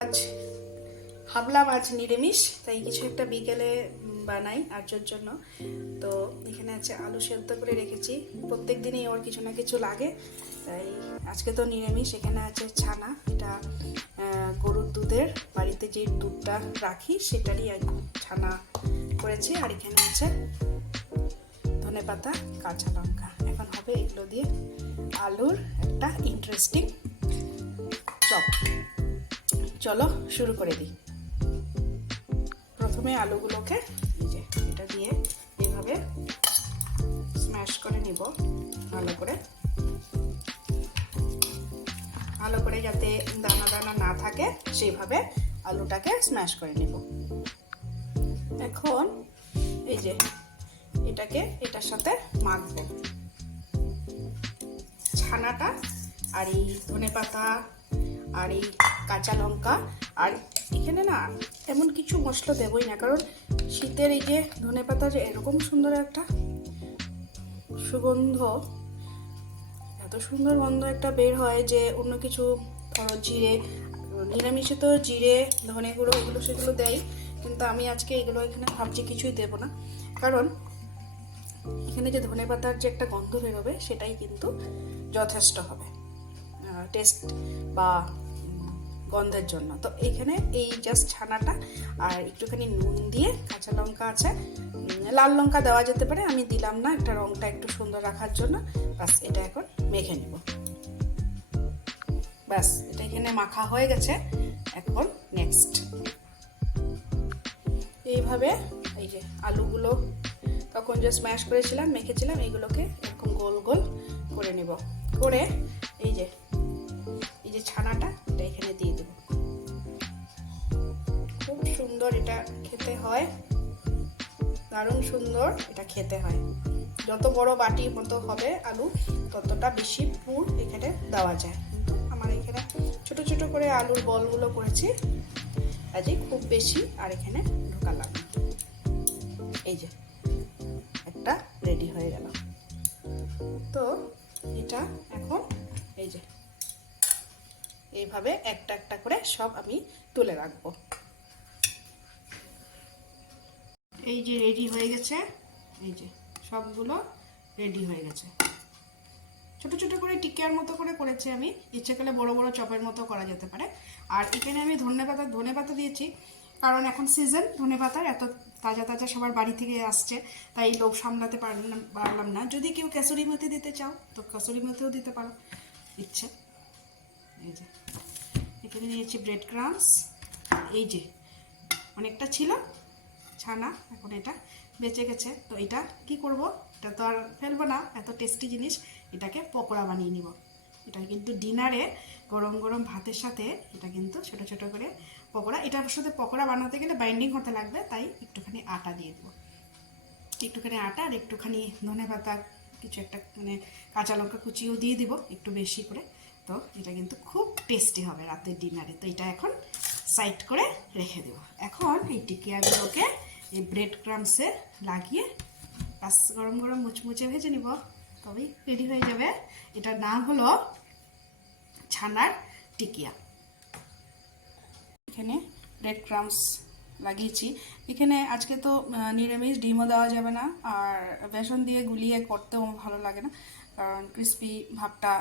আজ ভাবলাম আজ নিরামিষ, তাই কিছু একটা বিকেলে বানাই আর্যর জন্য। তো এখানে আছে আলু সেদ্ধ করে রেখেছি, প্রত্যেক দিনই ওর কিছু না কিছু লাগে, তাই আজকে তো নিরামিষ। এখানে আছে ছানা, এটা গরুর দুধের, বাড়িতে যে দুধটা রাখি সেটারই ছানা করেছি। আর এখানে আছে ধনেপাতা, কাঁচা লঙ্কা। এখন হবে এগুলো দিয়ে আলুর একটা ইন্টারেস্টিং চপ। চলো শুরু করে দিই। প্রথমে আলুগুলোকে এটা দিয়ে এভাবে স্ম্যাশ করে নিব, ভালো করে যাতে দানা দানা না থাকে সেইভাবে আলুটাকে স্ম্যাশ করে নিব। এখন এই যে এটাকে এটার সাথে মাখবো, ছানাটা আর এই ধনেপাতা আর এই কাঁচা লঙ্কা। আর এখানে না এমন কিছু মশলা দেবই না, কারণ শীতের এই যে ধনেপাতার এরকম সুন্দর একটা সুগন্ধ, এত সুন্দর গন্ধ একটা বের হয় যে অন্য কিছু ধরো জিরে, নিরামিষে তো জিরে ধনে গুঁড়ো এগুলো সেগুলো দেয়, কিন্তু আমি আজকে এগুলো এখানে ভাবছি কিছুই দেব না, কারণ এখানে যে ধনেপাতার যে একটা গন্ধ বেরোবে সেটাই কিন্তু যথেষ্ট হবে টেস্ট বা গন্ধের জন্য। তো এখানে এই জাস্ট ছানাটা আর একটুখানি নুন দিয়ে, কাঁচা লঙ্কা আছে, লাল লঙ্কা দেওয়া যেতে পারে, আমি দিলাম না, একটা রংটা একটু সুন্দর রাখার জন্য। বাস এটা এখন মেখে নিব। বাস এটা এখানে মাখা হয়ে গেছে। এখন নেক্সট এইভাবে এই যে আলুগুলো তখন যে স্ম্যাশ করেছিলাম, মেখেছিলাম, এইগুলোকে এরকম গোল গোল করে নিব। করে এই যে ছানাটা এটা এখানে দিয়ে দেব। খুব সুন্দর এটা খেতে হয়, দারুণ সুন্দর এটা খেতে হয়। যত বড় বাটির মতো হবে আলু, ততটা বেশি পুর এখানে দেওয়া যায়। কিন্তু আমার এখানে ছোট ছোট করে আলুর বলগুলো করেছি, কাজে খুব বেশি আর এখানে ঢোকালাম। এই যে একটা রেডি হয়ে গেল। তো এটা এখন এই যে এইভাবে একটা একটা করে সব আমি তুলে রাখবো। এই যে রেডি হয়ে গেছে, এই যে সবগুলো রেডি হয়ে গেছে। ছোট ছোট করে টিকিয়ার মতো করে করেছি আমি, ইচ্ছে করলে বড় বড় চপের মতো করা যেতে পারে। আর এখানে আমি ধনেপাতা দিয়েছি, কারণ এখন সিজন ধনেপাতার, এত তাজা তাজা সবার বাড়ি থেকে আসছে, তাই লোভ সামলাতে পারলাম না। যদি কেউ কাসুরি মেথি দিতে চাও তো কাসুরি মেথিও দিতে পারো ইচ্ছে। এই যে এখানে নিয়েছি ব্রেড ক্রাম্বস, এই যে অনেকটা ছিল ছানা, এখন এটা বেঁচে গেছে। তো এটা কি করব, এটা তো আর ফেলবো না, এত টেস্টি জিনিস, এটাকে পকোড়া বানিয়ে নিব। এটা কিন্তু ডিনারে গরম গরম ভাতের সাথে এটা কিন্তু ছোট ছোট করে পকোড়া, এটার সাথে পকোড়া বানাতে গেলে বাইন্ডিং হতে লাগবে, তাই একটুখানি আটা দিয়ে দেবো, একটুখানি আটা আর একটুখানি ধনেপাতা, কিছু একটা মানে কাঁচা লঙ্কা কুচিও দিয়ে দিব একটু বেশি করে। তো এটা কিন্তু খুব টেস্টি হবে রাতের ডিনারে। তো এটা এখন সাইড করে রেখে দেবো। এখন এই টিকিয়াগুলোকে এই ব্রেড ক্রাম্বসে লাগিয়ে বাস গরম গরম মুচমুচে ভেজে নিব, তবেই রেডি হয়ে যাবে। এটার নাম হলো ছানার টিকিয়া। এখানে ব্রেড ক্রাম্বস লাগিয়েছি। এখানে আজকে তো নিরামিষ, ডিমও দেওয়া যাবে না, আর বেসন দিয়ে গুলিয়ে করতেও ভালো লাগে না, কারণ ক্রিস্পি ভাবটা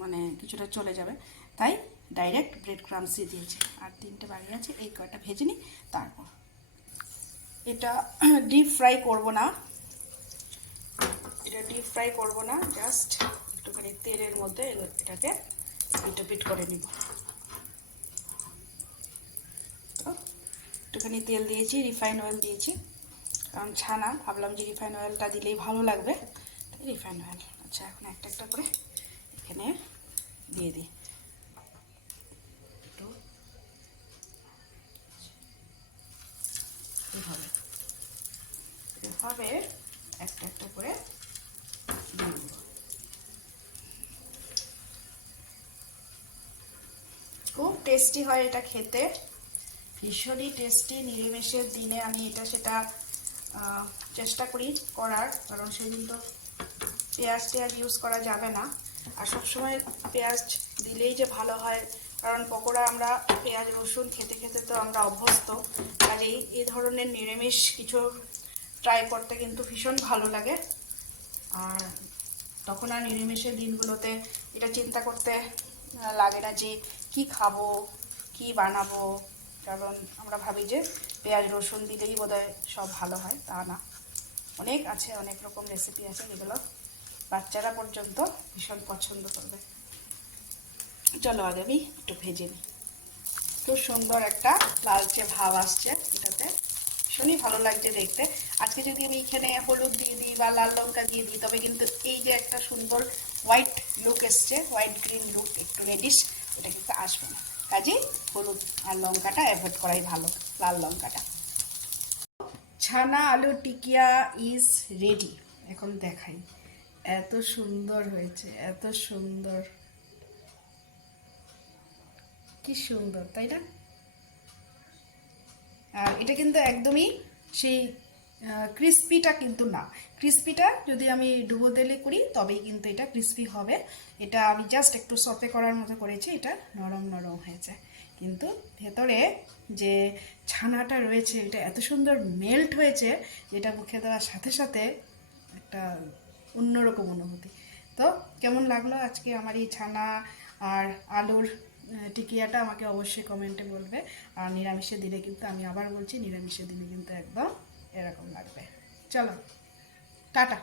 মানে কিছুটা চলে যাবে, তাই ডাইরেক্ট ব্রেড ক্রাম্বসই দিয়েছি। আর তিনটে বাকি আছে, এই কয়টা ভেজে নিই। তারপর এটা ডিপ ফ্রাই করব না, জাস্ট একটুখানি তেলের মধ্যে এটাকে পিট করে নিব। একটুখানি তেল দিয়েছি, রিফাইন অয়েল দিয়েছি, কারণ ছানা, ভাবলাম যে রিফাইন অয়েলটা দিলেই ভালো লাগবে, তাই রিফাইন অয়েল। আচ্ছা এখন একটা একটা করে এখানে দিয়ে দিই। একটু এভাবে একটা একটা করে দিয়ে দেব। খুব টেস্টি হয় এটা খেতে, ভীষণই টেস্টি। নিরামিষের দিনে আমি এটা সেটা চেষ্টা করি করার, কারণ সেদিন তো পেঁয়াজ ইউজ করা যাবে না। আর সবসময় পেঁয়াজ দিলেই যে ভালো হয় কারণ পকোড়া আমরা পেঁয়াজ রসুন খেতে খেতে তো আমরা অভ্যস্ত। আর এই ধরনের নিরামিষ কিছু ট্রাই করতে কিন্তু ভীষণ ভালো লাগে। আর তখন আর নিরামিষের দিনগুলোতে এটা চিন্তা করতে লাগে না যে কি খাবো, কি বানাবো। কারণ আমরা ভাবি যে পেঁয়াজ রসুন দিলেই বোধহয় সব ভালো হয়, তা না। অনেক আছে, অনেক রকম রেসিপি আছে যেগুলো বাচ্চারা পর্যন্ত ভীষণ পছন্দ করবে। চলো আগে আমি একটু ভেজে নিই। খুব সুন্দর একটা লালচে ভাব আসছে এটাতে, ভীষণই ভালো লাগছে দেখতে। আজকে যদি আমি এখানে হলুদ দিয়ে দিই বা লাল লঙ্কা দিয়ে দিই, তবে কিন্তু এই যে একটা সুন্দর হোয়াইট লুক এসছে, হোয়াইট গ্রিন লুক, একটু রেডিশ, এটা কিন্তু আসবে না। কাজেই হলুদ আর লঙ্কাটা অ্যাভয়েড করাই ভালো, লাল লঙ্কাটা। ছানা আলু টিকিয়া ইজ রেডি। এখন দেখাই, এত সুন্দর হয়েছে, এত সুন্দর, কি সুন্দর, তাই না? আর এটা কিন্তু একদমই সেই ক্রিস্পিটা কিন্তু না। ক্রিস্পিটা যদি আমি ডুবো তেলে করি তবেই কিন্তু এটা ক্রিস্পি হবে। এটা আমি জাস্ট একটু সতে করার মতো করেছি, এটা নরম নরম হয়েছে। কিন্তু ভেতরে যে ছানাটা রয়েছে এটা এত সুন্দর মেল্ট হয়েছে, যেটা মুখে দেওয়ার সাথে সাথে একটা অন্যরকম অনুভূতি। তো কেমন লাগলো আজকে আমার এই ছানা আর আলুর টিকিয়াটা, আমাকে অবশ্যই কমেন্টে বলবে। আর নিরামিষে দিলে কিন্তু, আমি আবার বলছি, নিরামিষে দিলে কিন্তু একদম এরকম লাগবে। চলো, টাটা।